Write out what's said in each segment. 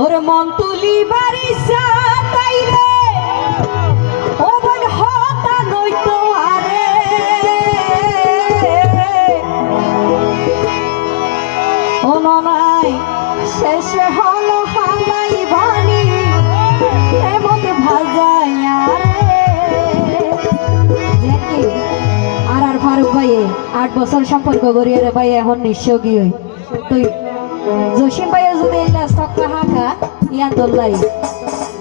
ওর মন তুলি বারিসা তাইরে ও বল হতা নইতো আরে ও ননাই শেষে হলো হালাই বানি এমন ভাজাইয়া রে আর ফারুক ভাইয়ে 8 বছর সম্পর্ক করিয়ে রে ভাই এখন নিশ্চয় কি হই তুই জসিম ভাইয়া যদি এলা সক্কা হাঁকা ইয়া দোলাই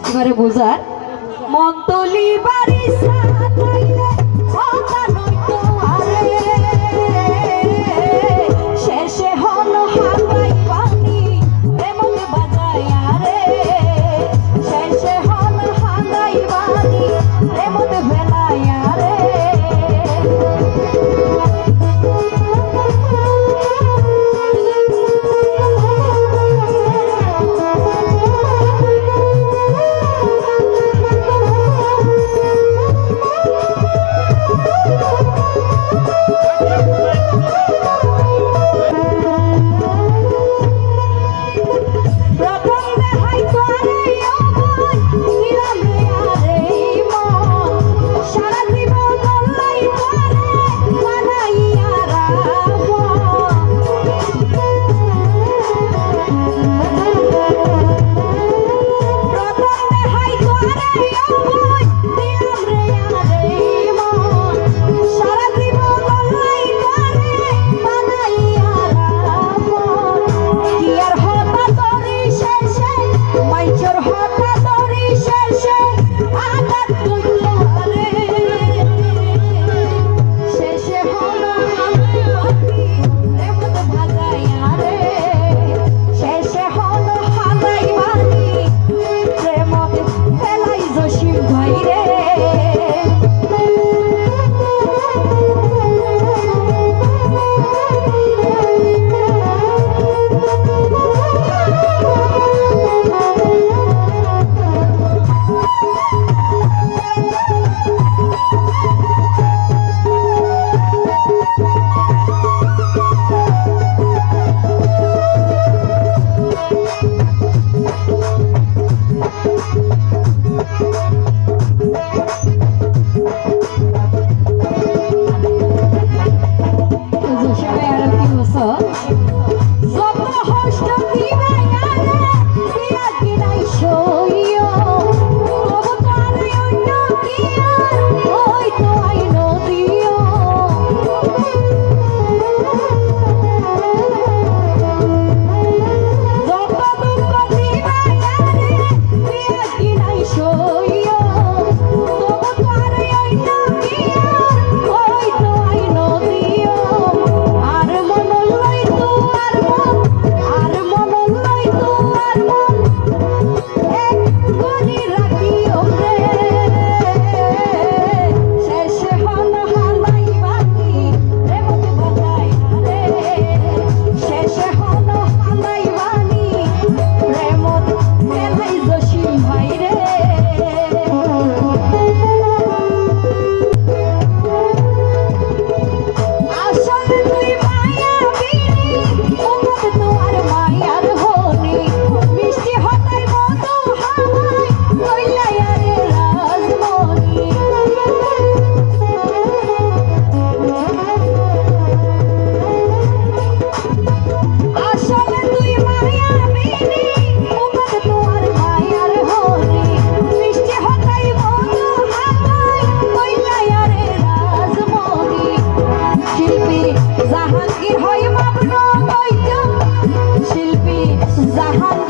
এবারে বুঝার মন তুলি বারিসা তাইলে হতা নইতো আরে শেষে হলো হালাই বানি এমন বাজাইয়া রে শেষে হলো হালাই বানি এমন ভেলাইয়া রে জাহাঙ্গীর হয় মাবনো শিল্পী জাহাঙ্গীর